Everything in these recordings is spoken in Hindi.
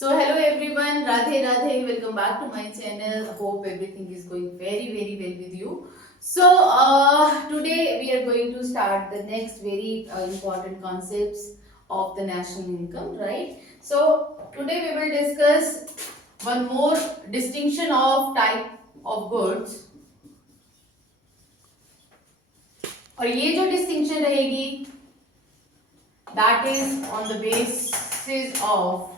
So hello everyone, Radhe Radhe, welcome back to my channel. Hope everything is going very well with you. So today we are going to start the next very important concepts of the national income, right? So today we will discuss one more distinction of type of goods. और ये जो distinction रहेगी, that is on the basis of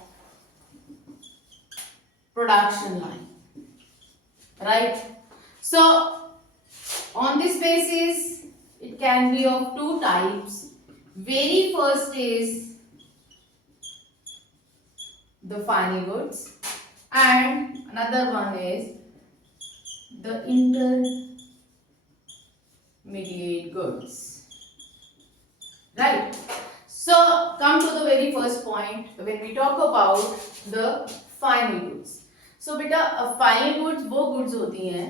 production line, right? So on this basis it can be of two types. Very first is the final goods and another one is the intermediate goods, right? So come to the very first point when we talk about the final goods. So बेटा final goods वो goods होती हैं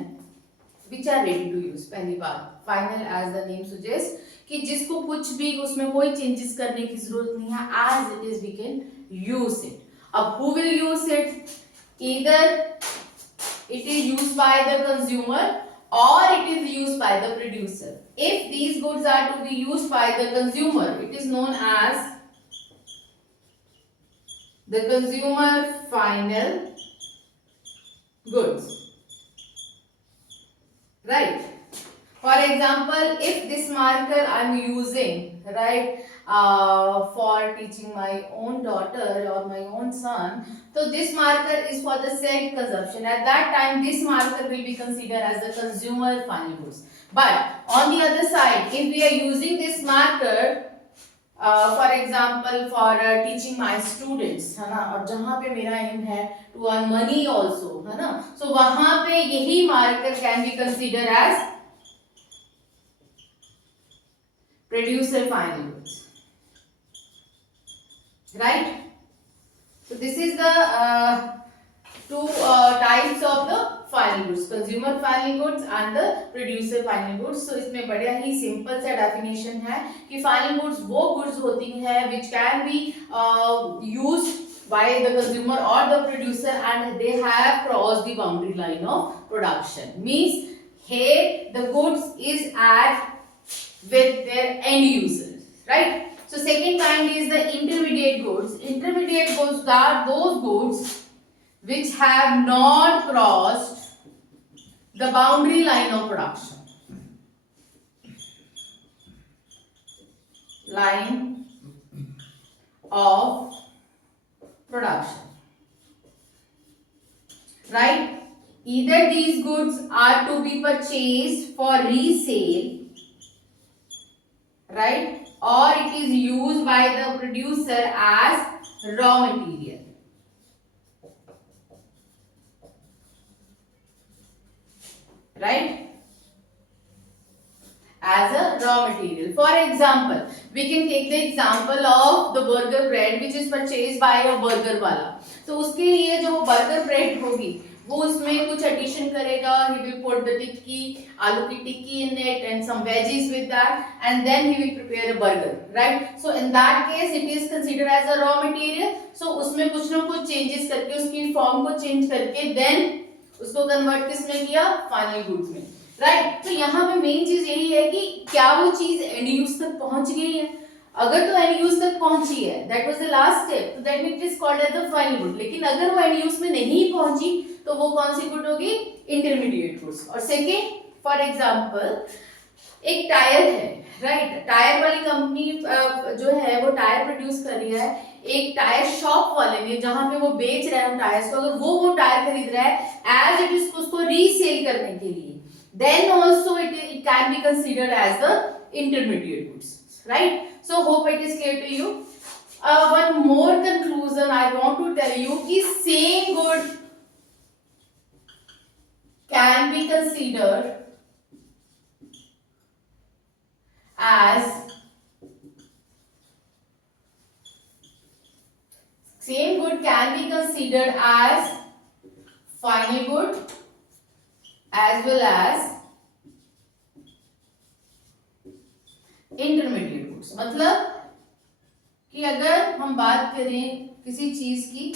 which are ready to use. पहली बात final as the name suggests कि जिसको कुछ भी उसमें कोई changes करने की जरूरत नहीं है, as it is we can use it. अब who will use it? Either it is used by the consumer or it is used by the producer. If these goods are to be used by the consumer, it is known as the consumer final goods, right? For example, if this marker I am using, right, for teaching my own daughter or my own son, so this marker is for the said consumption. At that time, this marker will be considered as the consumer final goods. But on the other side, if we are using this marker, for example, for teaching my students, है ना, और जहाँ पे मेरा aim है to earn money also, है ना, so वहाँ पे यही marker can be considered as producer final goods, right? So this is the two types of the final goods, consumer final goods and the producer final goods. So इसमें बढ़िया ही simple सा definition है कि final goods वो goods होती हैं which can be used by the consumer or the producer and they have crossed the boundary line of production. Means here the goods is at with their end users, right? So second kind is the intermediate goods. Intermediate goods are those goods which have not crossed the boundary line of production. Line of production, right? Either these goods are to be purchased for resale, right, or it is used by the producer as raw material, right, as a raw material. For example, we can take the example of the burger bread which is purchased by a burger वाला. तो उसके लिए जो burger bread होगी वो उसमें कुछ addition करेगा. He will put the tikki, आलू की टिक्की in it and some veggies with that, and then he will prepare a burger, right? So in that case it is considered as a raw material. So उसमें कुछ ना कुछ changes करके उसकी form को change करके then उसको convert किसमें किया? Final goods में, right? तो यहाँ पे main चीज यही है कि क्या वो चीज end use तक पहुंच गई है. अगर तो end use तक पहुंची है, that was the last step, तो that it is called as the final good. लेकिन अगर वो end use में नहीं पहुंची तो वो कौन सी गुड होगी? Intermediate goods. और सेकेंड, फॉर एग्जांपल एक टायर है, राइट, टायर वाली कंपनी जो है वो टायर प्रोड्यूस कर रही है. एक टायर शॉप वाले ने जहां पे वो बेच रहा है उन टायर्स को, अगर वो टायर खरीद रहा है एज इट इज उसको रीसेल करने के लिए, then also it can be considered as the intermediate goods, right? So hope it is clear to you. One more conclusion I want to tell you कि same good can be considered as same good can be considered as final good as well as intermediate goods. मतलब कि अगर हम बात करें किसी चीज की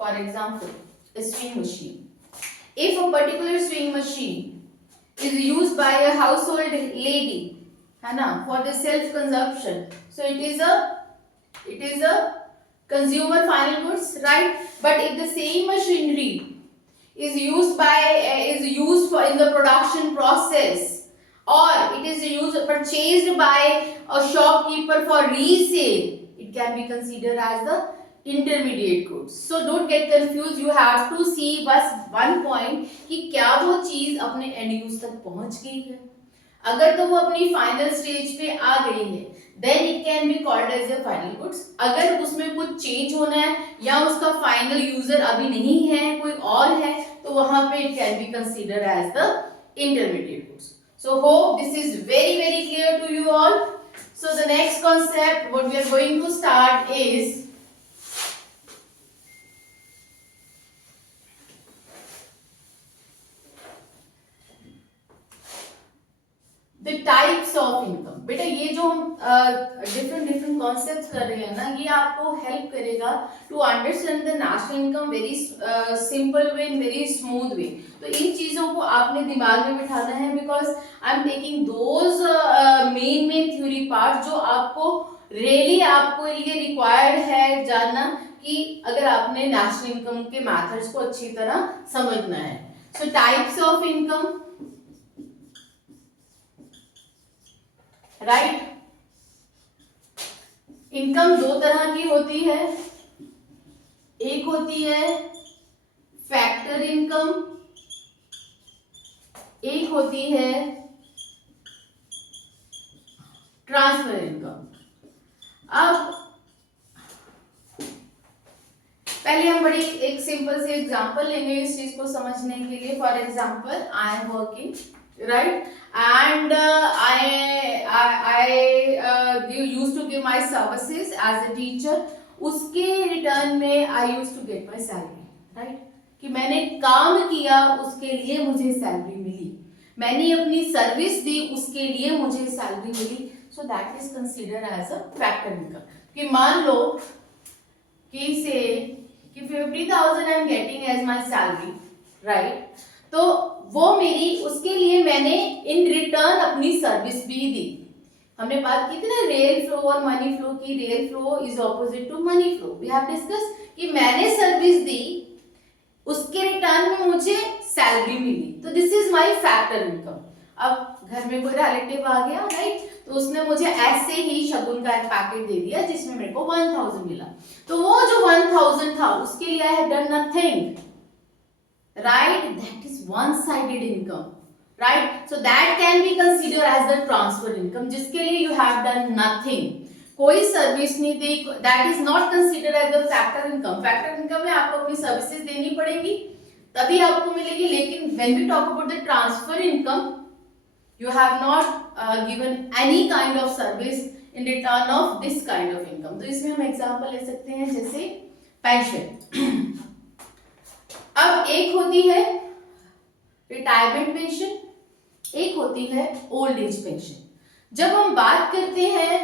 For example, a swing machine. If a particular swing machine is used by a household lady, है ना, for the self consumption, so it is a consumer final goods, right? But if the same machinery is used for in the production process, or it is purchased by a shopkeeper for resale, it can be considered as the intermediate goods. So don't get confused, you have to see बस one point कि क्या वो चीज अपने end use तक पहुंच गई है. अगर तो वो अपनी फाइनल स्टेज पे आ गई है, then it can be called as a final goods. अगर उसमें कुछ चेंज होना है या उसका फाइनल यूजर अभी नहीं है, कोई और है, तो वहां पे it can be considered as the intermediate goods. So hope this is very very clear to you all. So the next concept what we are going to start is the types of income. बेटा ये जो हम different concepts कर रहे हैं ना, ये आपको help करेगा to understand the national income very simple way and very smooth way. तो इन चीजों को आपने दिमाग में बिठाना है, because I am taking those main theory parts जो आपको really आपको ये required है जानना कि अगर आपने national income के methods को अच्छी तरह समझना है. So types of income, right. Income दो तरह की होती है. एक होती है फैक्टर इनकम, एक होती है ट्रांसफर इनकम. अब पहले हम बड़ी एक सिंपल से एग्जांपल लेंगे इस चीज को समझने के लिए. For example, I am working, right, and I used to give my services as a teacher. उसके रिटर्न में I used to get my salary, right, कि मैंने काम किया उसके लिए मुझे सैलरी मिली, मैंने अपनी सर्विस दी उसके लिए मुझे सैलरी मिली. So that is considered as a factor income. कि मान लो कि से कि 50,000 I am getting as my salary, right, तो वो मेरी, उसके लिए मैंने इन रिटर्न अपनी सर्विस भी दी. हमने बात की थी ना रियल फ्लो और मनी फ्लो की. Real flow is opposite to money flow. We have discuss कि मैंने सर्विस दी, उसके रिटर्न में मुझे सैलरी मिली, तो this is my factor income. अब घर में कोई रिलेटिव आ गया, राइट, तो उसने मुझे ऐसे ही शगुन का एक पैकेट दे दिया जिसमें मेरे को 1000 मिला. तो वो जो 1000 था उसके लिए I have done nothing, right, that is one sided income, right, so that can be considered as the transfer income, जिसके लिए you have done nothing, कोई सर्विस नहीं दी, that is not considered as the factor income. factor income में आपको अपनी सर्विसेज देनी पड़ेगी तभी आपको मिलेगी. लेकिन when we talk about the transfer income, you have not given any kind of service in return of this kind of income. तो इसमें हम एग्जांपल ले सकते हैं जैसे पेंशन. अब एक होती है रिटायरमेंट पेंशन, एक होती है ओल्ड एज पेंशन. जब हम बात करते हैं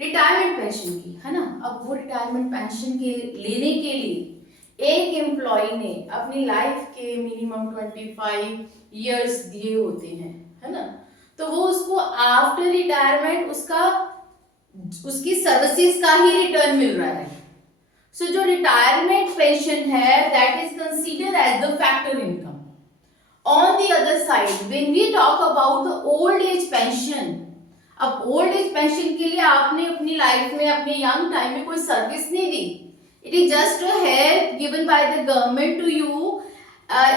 रिटायरमेंट पेंशन की, है ना, अब वो रिटायरमेंट पेंशन के लेने के लिए एक एम्प्लॉय ने अपनी लाइफ के मिनिमम 25 इयर्स दिए होते हैं, है ना, तो वो उसको आफ्टर रिटायरमेंट उसकी सर्विसेज का ही रिटर्न मिल रहा है. So जो रिटायरमेंट पेंशन है that is considered as the factor income. On the other side, when we talk about the old age pension, अब ओल्ड एज पेंशन के लिए आपने अपनी लाइफ में अपने यंग टाइम में कोई सर्विस नहीं दी. It is just a help given by the government to you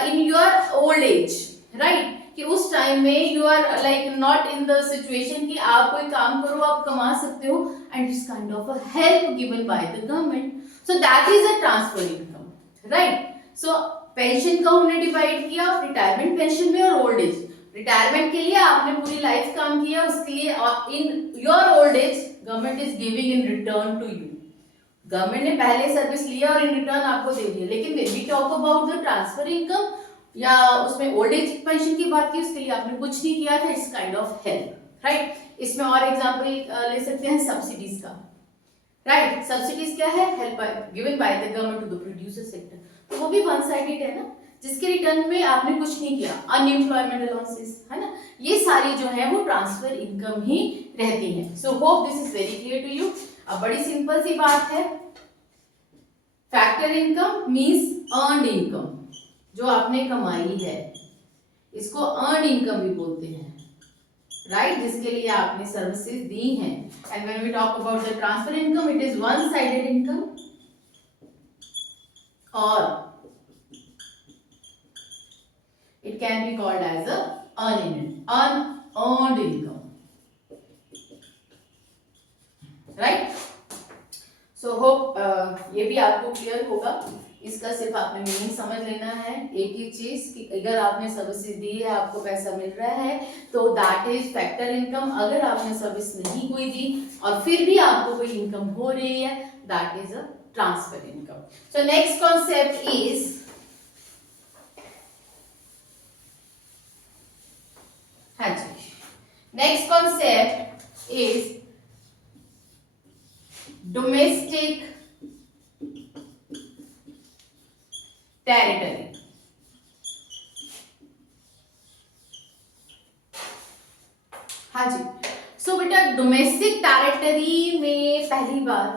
in your old age, right? कि उस टाइम में you are like not in the situation कि आप कोई काम करो, आप कमा सकते हो, and it's kind of a help given by the government. So that is a transfer income, right? So pension को हमने डिवाइड किया रिटायरमेंट पेंशन में और ओल्ड एज. रिटायरमेंट के लिए आपने पूरी लाइफ काम किया, उसके लिए in your old age government is giving in return to you. Government ने पहले सर्विस लिया और इन रिटर्न आपको दे दिया. लेकिन when we talk about the transfer income या उसमें ओल्ड एज पेंशन की बात की, उसके लिए आपने कुछ नहीं किया था. It's kind of help, right. इसमें और एग्जांपल ले सकते हैं सब्सिडीज का. राइट। सब्सिडीज क्या है? Help given by the government to the producer sector. तो वो भी वन साइडेड है ना, जिसके रिटर्न में आपने कुछ नहीं किया। अनएम्प्लॉयमेंट अलाउंसेस है ना, ये सारी जो है वो ट्रांसफर इनकम ही रहती है। So hope this is very clear to you. अब बड़ी सिंपल सी बात है, factor income means earned income, जो आपने कमाई है, इसको अर्न इनकम भी बोलते हैं, राइट, जिसके लिए आपने सर्विसेज दी हैं। And when we talk about the transfer income, it is one sided income और it can be called as a unearned income, right? So hope ये भी आपको क्लियर होगा। इसका सिर्फ आपने मीनिंग समझ लेना है। एक ही चीज कि अगर आपने सर्विसेज दी है, आपको पैसा मिल रहा है, तो दैट इज फैक्टर इनकम। अगर आपने सर्विस नहीं कोई दी और फिर भी आपको कोई इनकम हो रही है, that is a transfer income. So next concept is, हाँ जी, next concept is domestic territory. हाँ जी, सो बेटा डोमेस्टिक टेरिटरी में पहली बात,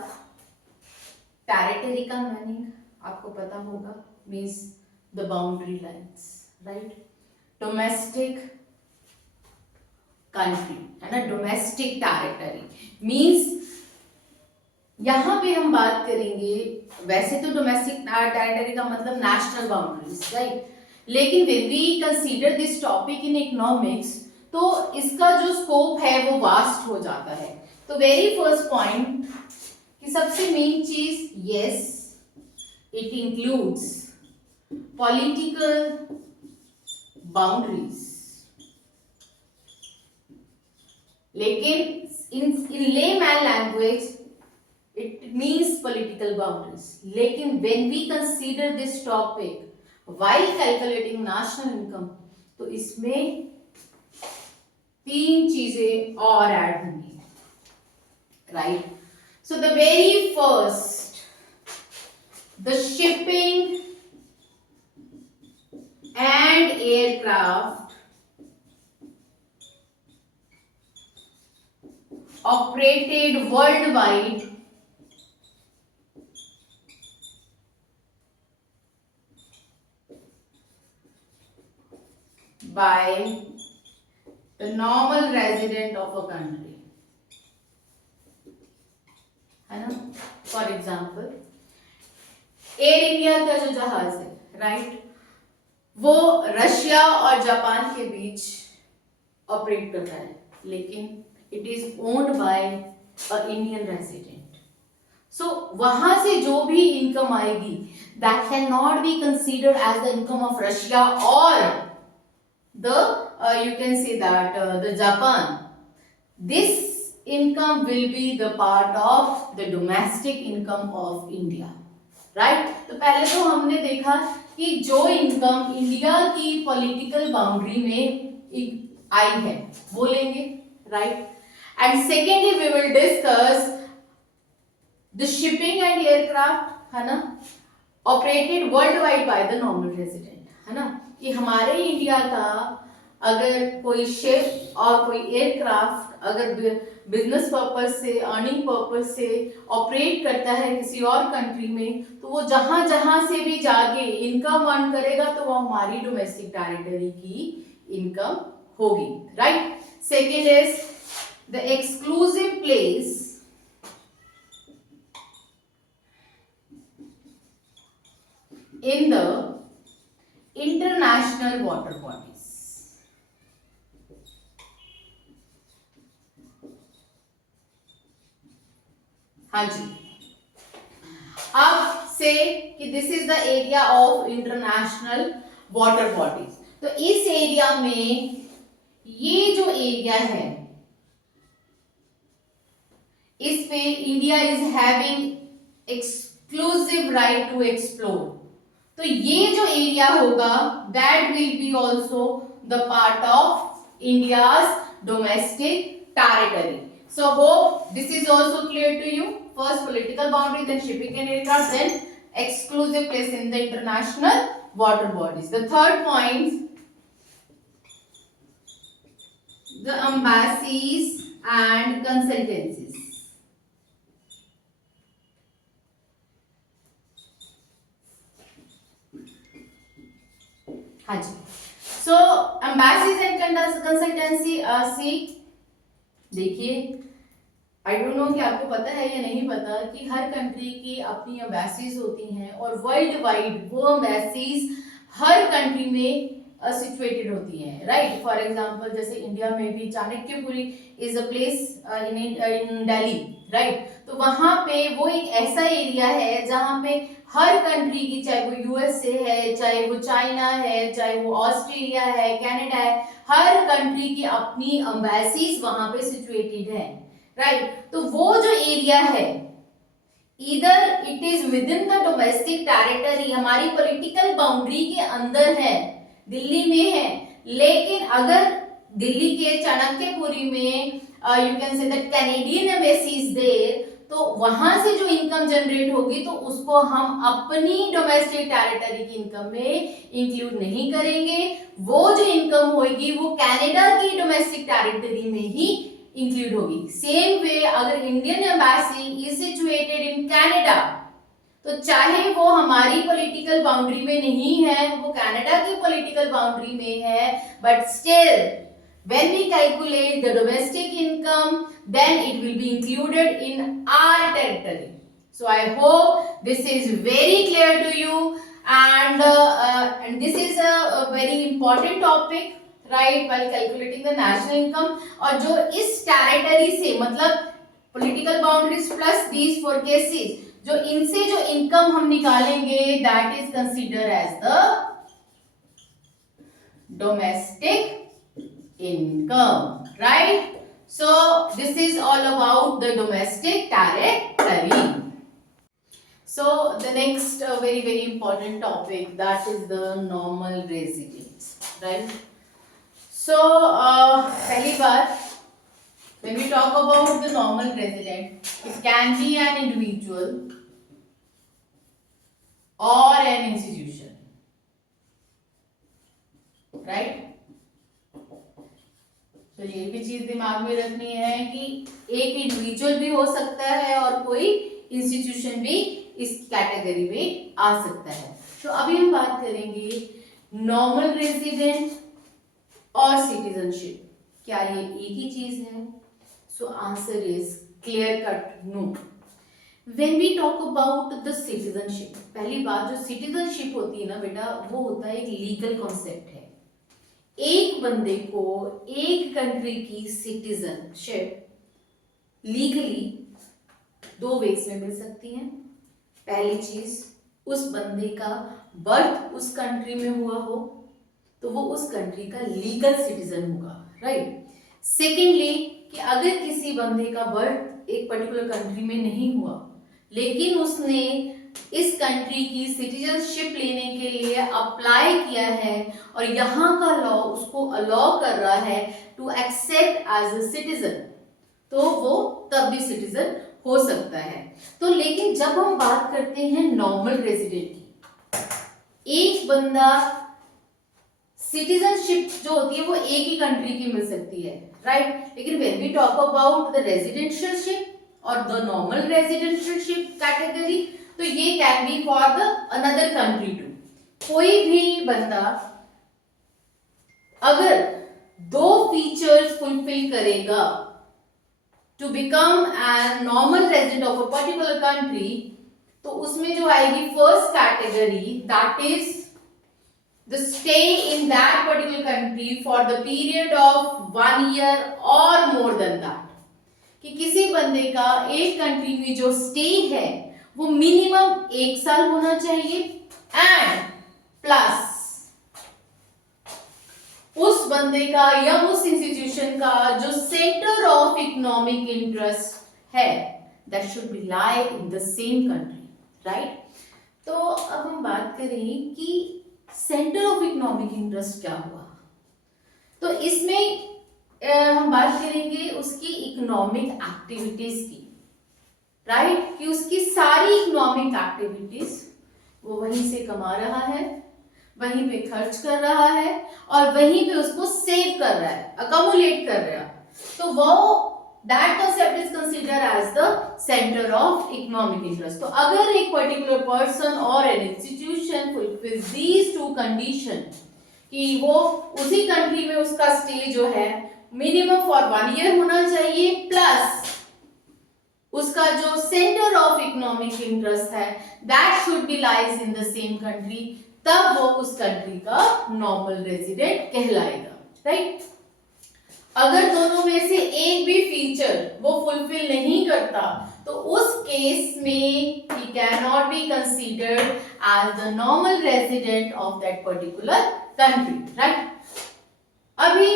टेरिटरी का मीनिंग आपको पता होगा, means the boundary lines, right. Domestic country है ना, डोमेस्टिक टेरिटरी मीन्स यहां पे हम बात करेंगे, वैसे तो डोमेस्टिक टेरिटरी का मतलब नेशनल बाउंड्रीज, राइट, लेकिन when we consider this topic in economics, तो इसका जो स्कोप है वो वास्ट हो जाता है। तो वेरी फर्स्ट पॉइंट कि सबसे मेन चीज, yes it includes political boundaries, लेकिन in layman language it means political boundaries. लेकिन when we consider this topic while calculating national income, तो इसमें तीन चीजें और ऐड होंगी, right? So the very first, the shipping and aircraft operated worldwide by the normal resident of a country, है ना। फॉर एग्जाम्पल एयर इंडिया का जो जहाज है, राइट, वो रशिया और जापान के बीच ऑपरेट करता है, लेकिन it is owned by a Indian resident. So वहां से जो भी इनकम आएगी, that can not be considered as the income of Russia और you can say that the Japan. This income will be the part of the domestic income of India, right? तो पहले तो हमने देखा कि जो इनकम इंडिया की पॉलिटिकल बाउंड्री में आई है वो लेंगे, right. And secondly we will discuss the shipping and aircraft, है ना, operated world wide by the normal resident, है ना, कि हमारे इंडिया का अगर कोई शिप और कोई एयरक्राफ्ट अगर बिजनेस पर्पस से, अर्निंग पर्पस से ऑपरेट करता है किसी और कंट्री में, तो वो जहां जहां से भी जाके इनकम अर्न करेगा, तो वो हमारी डोमेस्टिक टेरिटरी की इनकम होगी, right. Second is the exclusive place in the international water bodies, हाँ जी। अब से कि this is the area of international water bodies, तो इस एरिया में ये जो एरिया है, इस पे India is having exclusive right to explore. तो ये जो एरिया होगा, that will be also the part of India's domestic territory. So hope this is also clear to you. first political boundary, then shipping and aircraft, then exclusive place in the international water bodies. The third point, the embassies and consultancies. हाँ जी, so embassies and consultancy सी देखिए, आई डोंट नो कि आपको पता है या नहीं पता कि हर कंट्री की अपनी एम्बेसीज होती हैं और वर्ल्ड वाइड वो एम्बेसीज हर कंट्री में सिचुएटेड होती हैं, राइट। फॉर एग्जांपल जैसे इंडिया में भी Chanakyapuri is a place in Delhi, right. तो वहां पे वो एक ऐसा एरिया है जहां पे हर कंट्री की, चाहे वो यूएसए है, चाहे वो चाइना है, चाहे वो ऑस्ट्रेलिया है, कनाडा है, हर कंट्री की अपनी एम्बेसीज वहां पे सिचुएटेड है, राइट। तो वो जो एरिया है, इधर it is with in the domestic territory, हमारी पॉलिटिकल बाउंड्री के अंदर है, दिल्ली में है, लेकिन अगर दिल्ली के चाणक्यपुरी में you can say that Canadian embassy is there, तो वहां से जो इनकम जनरेट होगी तो उसको हम अपनी डोमेस्टिक टेरिटरी की इनकम में इंक्लूड नहीं करेंगे। वो जो इनकम होगी वो कनाडा की डोमेस्टिक टेरिटरी में ही इंक्लूड होगी। सेम वे अगर Indian embassy is situated in Canada, तो चाहे वो हमारी पॉलिटिकल बाउंड्री में नहीं है, वो कनाडा की पॉलिटिकल बाउंड्री में है, but still when we calculate the domestic income, then it will be included in our territory. So I hope this is very clear to you, and this is a very important topic, right, while calculating the national income. और जो इस territory से मतलब political boundaries plus these four cases, जो इनसे जो income हम निकालेंगे, that is considered as the domestic income, right? So this is all about the domestic territory. So the next very important topic, that is the normal residence, right? So पहली बात, when we talk about the normal resident, it can be an individual or an institution, right? तो ये भी चीज दिमाग में रखनी है कि एक इंडिविजुअल भी हो सकता है और कोई इंस्टीट्यूशन भी इस कैटेगरी में आ सकता है। तो अभी हम बात करेंगे नॉर्मल रेजिडेंट और सिटीजनशिप, क्या ये एक ही चीज है? So answer is clear cut no. When we talk about the citizenship, पहली बात जो सिटीजनशिप होती है ना बेटा, वो होता है एक लीगल कॉन्सेप्ट है। एक बंदे को एक कंट्री की सिटीजनशिप लीगली दो वेज में मिल सकती है। पहली चीज, उस बंदे का बर्थ उस कंट्री में हुआ हो तो वो उस कंट्री का लीगल सिटीजन होगा, राइट। सेकेंडली, कि अगर किसी बंदे का बर्थ एक पर्टिकुलर कंट्री में नहीं हुआ लेकिन उसने इस कंट्री की सिटीजनशिप लेने के लिए अप्लाई किया है और यहाँ का लॉ उसको अलाउ कर रहा है to accept as a citizen, तो वो तब भी सिटीजन हो सकता है। तो लेकिन जब हम बात करते हैं नॉर्मल रेजिडेंट की, एक बंदा सिटीजनशिप जो होती है वो एक ही कंट्री की मिल सकती है, राइट। लेकिन when we talk about the residentialship और द नॉर्मल रेजिडेंशियलशिप कैटेगरी, तो ये can be for the another country too. कोई भी बंदा अगर दो फीचर्स फुलफिल करेगा to become an normal resident of a particular country, तो उसमें जो आएगी first category, that is the stay in that particular country for the period of 1 year और मोर देन दैट, कि किसी बंदे का एक कंट्री में जो स्टे है वो मिनिमम 1 साल होना चाहिए, एंड प्लस उस बंदे का या उस इंस्टीट्यूशन का जो सेंटर ऑफ इकोनॉमिक इंटरेस्ट है that should be lie in the same country, right. तो अब हम बात करें कि सेंटर ऑफ इकोनॉमिक इंटरेस्ट क्या हुआ, तो इसमें हम बात करेंगे उसकी इकोनॉमिक एक्टिविटीज की, राइट, कि उसकी सारी इकोनॉमिक एक्टिविटीज वो वहीं से कमा रहा है, वहीं पे खर्च कर रहा है और वहीं पे उसको सेव कर रहा है, अकोमुलेट कर रहा है। तो वो that concept is considered as the center of economic interest. तो अगर एक पर्टिकुलर पर्सन और an institution fulfills these two condition कि वो उसी कंट्री में उसका स्टे जो है मिनिमम फॉर 1 ईयर होना चाहिए, प्लस उसका जो सेंटर ऑफ इकोनॉमिक इंटरेस्ट है that should be lies in the same country, तब वो उस कंट्री का नॉर्मल रेजिडेंट कहलाएगा, राइट। अगर दोनों में से एक भी फीचर वो फुलफिल नहीं करता तो उस केस में he cannot be considered as the normal resident of that particular country, right? अभी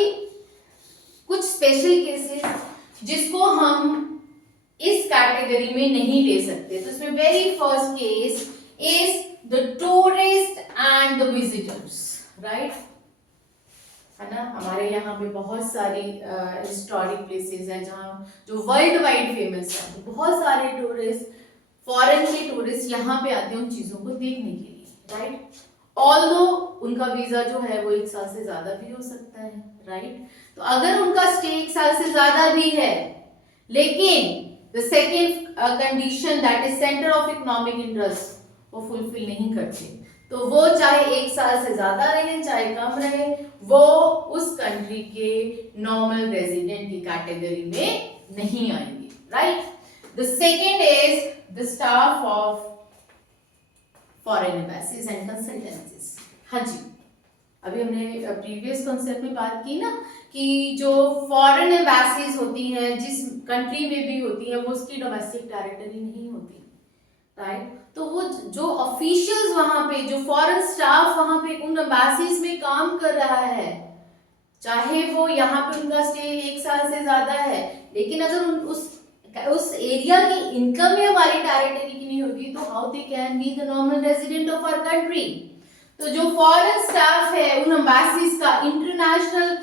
कुछ स्पेशल केसेस जिसको हम इस कैटेगरी में नहीं ले सकते, तो इसमें very first case is the tourist and the visitors, right, है ना। हमारे यहाँ पे बहुत सारी हिस्टोरिक प्लेसेस हैं जहाँ जो वर्ल्ड वाइड फेमस है, तो बहुत सारे टूरिस्ट, फॉरेन के टूरिस्ट यहाँ पे आते हैं उन चीजों को देखने के लिए, राइट। ऑल्दो उनका वीजा जो है वो 1 साल से ज्यादा भी हो सकता है, राइट। तो अगर उनका स्टे 1 साल से ज्यादा भी है, लेकिन the second condition that is centre of economic interest वो फुलफिल नहीं करते, तो वो चाहे 1 साल से ज्यादा रहे चाहे कम रहे, वो उस कंट्री के नॉर्मल रेजिडेंट की कैटेगरी में नहीं आएंगे, right. The second is the staff of foreign embassies and consultancies. हाँ जी, अभी हमने प्रीवियस कॉन्सेप्ट में बात की ना कि जो फॉरेन एम्बेसीज होती हैं जिस कंट्री में भी होती है वो उसकी डोमेस्टिक टेरिटरी नहीं होती, राइट। तो वो जो ऑफिशियल्स वहां पे, जो फॉरेन स्टाफ वहां पे उन एम्बेसीज में काम कर रहा है, चाहे वो यहाँ पे उनका स्टे 1 साल से ज्यादा है, लेकिन अगर उस एरिया की इनकम ही हमारी टेरिटरी की नहीं होगी, तो how they can be the normal resident of our country. तो जो फॉरेन स्टाफ है उन एम्बेसीज का, इंटरनेशनल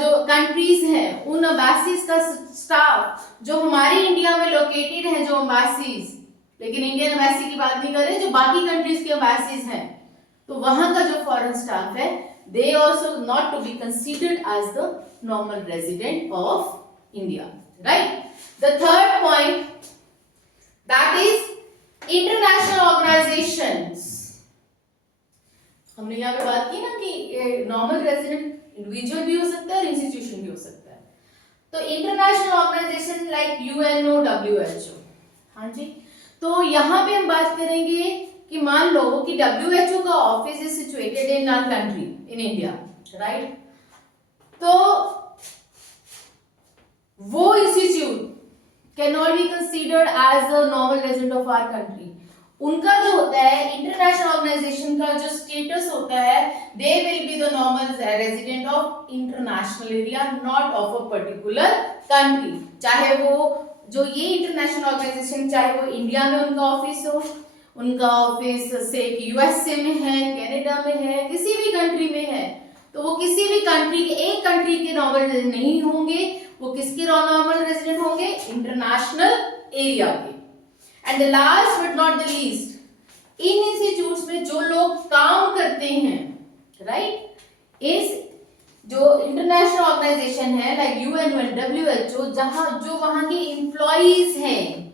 जो कंट्रीज हैं उन एम्बेसीज का स्टाफ जो हमारे इंडिया में लोकेटेड है, जो एम्बेसीज, लेकिन इंडियन एम्बेसी की बात नहीं कर रहे, जो बाकी कंट्रीज के एम्बेसीज हैं, तो वहां का जो फॉरेन स्टाफ है they also not to be considered as the normal resident of India, right? The third point, that is international organizations. हमने यहाँ पे बात की ना कि नॉर्मल रेजिडेंट इंडिविजुअल भी हो सकता है और इंस्टीट्यूशन भी हो सकता है। तो international organization like UNO, WHO, हाँ जी, तो यहाँ पे हम बात करेंगे कि मान लो कि WHO का office is situated in our country, in India, right. तो वो institute can not be considered as a normal resident of our country. उनका जो होता है इंटरनेशनल ऑर्गेनाइजेशन का जो स्टेटस होता है, they will be the normal resident of international area, not of a particular country. चाहे वो जो ये इंटरनेशनल ऑर्गेनाइजेशन, चाहे वो इंडिया में उनका ऑफिस हो, उनका ऑफिस से यूएसए में है, कनाडा में है, किसी भी कंट्री में है, तो वो किसी भी कंट्री के, एक कंट्री के नॉर्मल रेजिडेंट नहीं होंगे, वो किसके नॉर्मल रेजिडेंट होंगे, इंटरनेशनल एरिया के। And the last but not the least, in institutes में जो लोग काम करते हैं, राइट, इस जो इंटरनेशनल ऑर्गेनाइजेशन है लाइक यूएनओ एंड डब्ल्यूएचओ, जहां जो वहां के एम्प्लॉइज हैं,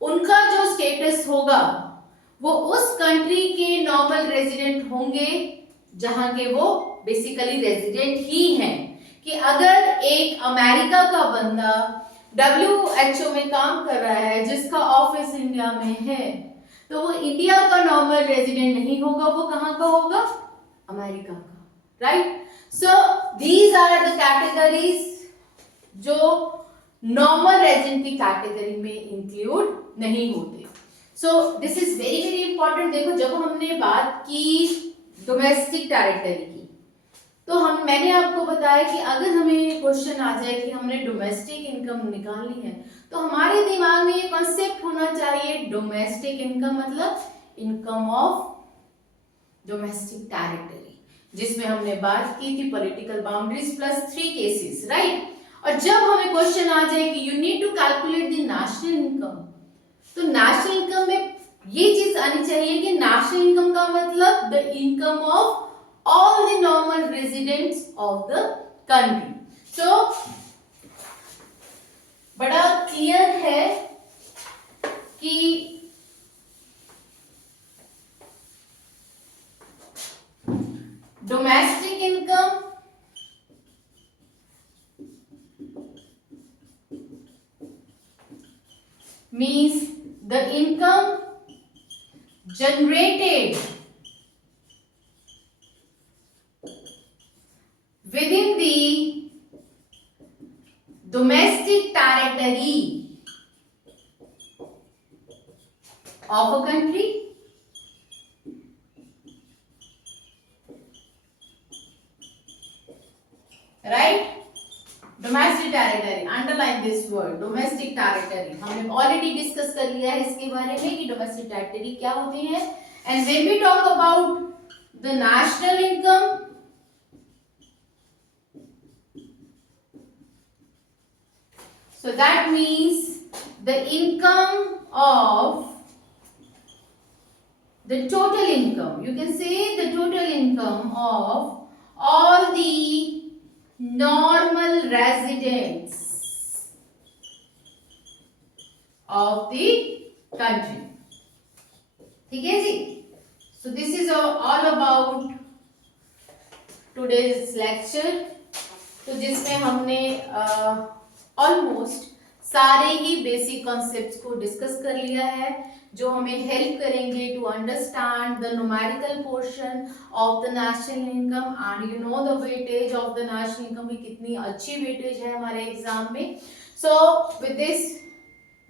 उनका जो स्टेटस होगा वो उस कंट्री के नॉर्मल रेजिडेंट होंगे जहां के वो बेसिकली रेजिडेंट ही हैं। कि अगर एक अमेरिका का बंदा WHO में काम कर रहा है जिसका ऑफिस इंडिया में है, तो वो इंडिया का नॉर्मल रेजिडेंट नहीं होगा, वो कहां का होगा, अमेरिका का, right. So these are the categories जो नॉर्मल रेजिडेंट की कैटेगरी में इंक्लूड नहीं होते। So this is very very important. देखो, जब हमने बात की डोमेस्टिक टेरिटरी की, तो मैंने आपको बताया कि अगर हमें क्वेश्चन आ जाए कि हमने डोमेस्टिक इनकम निकालनी है, तो हमारे दिमाग में ये कॉन्सेप्ट होना चाहिए, डोमेस्टिक इनकम मतलब इनकम ऑफ डोमेस्टिक टेरिटरी, जिसमें हमने बात की थी political boundaries plus 3 cases, right. और जब हमें क्वेश्चन आ जाए कि you need to calculate the national income, तो नेशनल इनकम में ये चीज आनी चाहिए कि नेशनल इनकम का मतलब the income of all the normal residents of the country. So बड़ा क्लियर है कि domestic income means the income generated within the domestic territory of a country, right? Domestic territory, underline this word domestic territory. हमने ऑलरेडी डिस्कस कर लिया है इसके बारे में कि डोमेस्टिक टेरिटरी क्या होती है। And when we talk about the national income, so that means the income of the total income, you can say the total income of all the normal residents of the country, ठीक है जी। so this is all about today's lecture, तो जिसमें हमने ऑलमोस्ट सारे ही बेसिक कॉन्सेप्ट्स को डिस्कस कर लिया है जो हमें हेल्प करेंगे to understand the numerical portion of the national income and you know the weightage of the national income की कितनी अच्छी वेटेज है हमारे एग्जाम में। So with this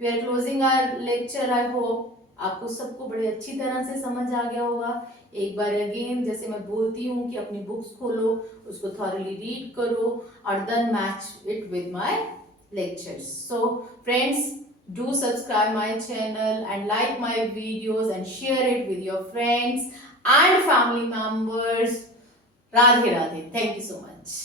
we are closing our lecture. I hope आपको सबको बड़ी अच्छी तरह से समझ आ गया होगा। एक बार अगेन जैसे मैं बोलती हूँ कि अपनी बुक्स खोलो, उसको थॉरली रीड करो और then match it with my lectures. So friends, do subscribe my channel and like my videos and share it with your friends and family members. Radhe Radhe. Thank you so much.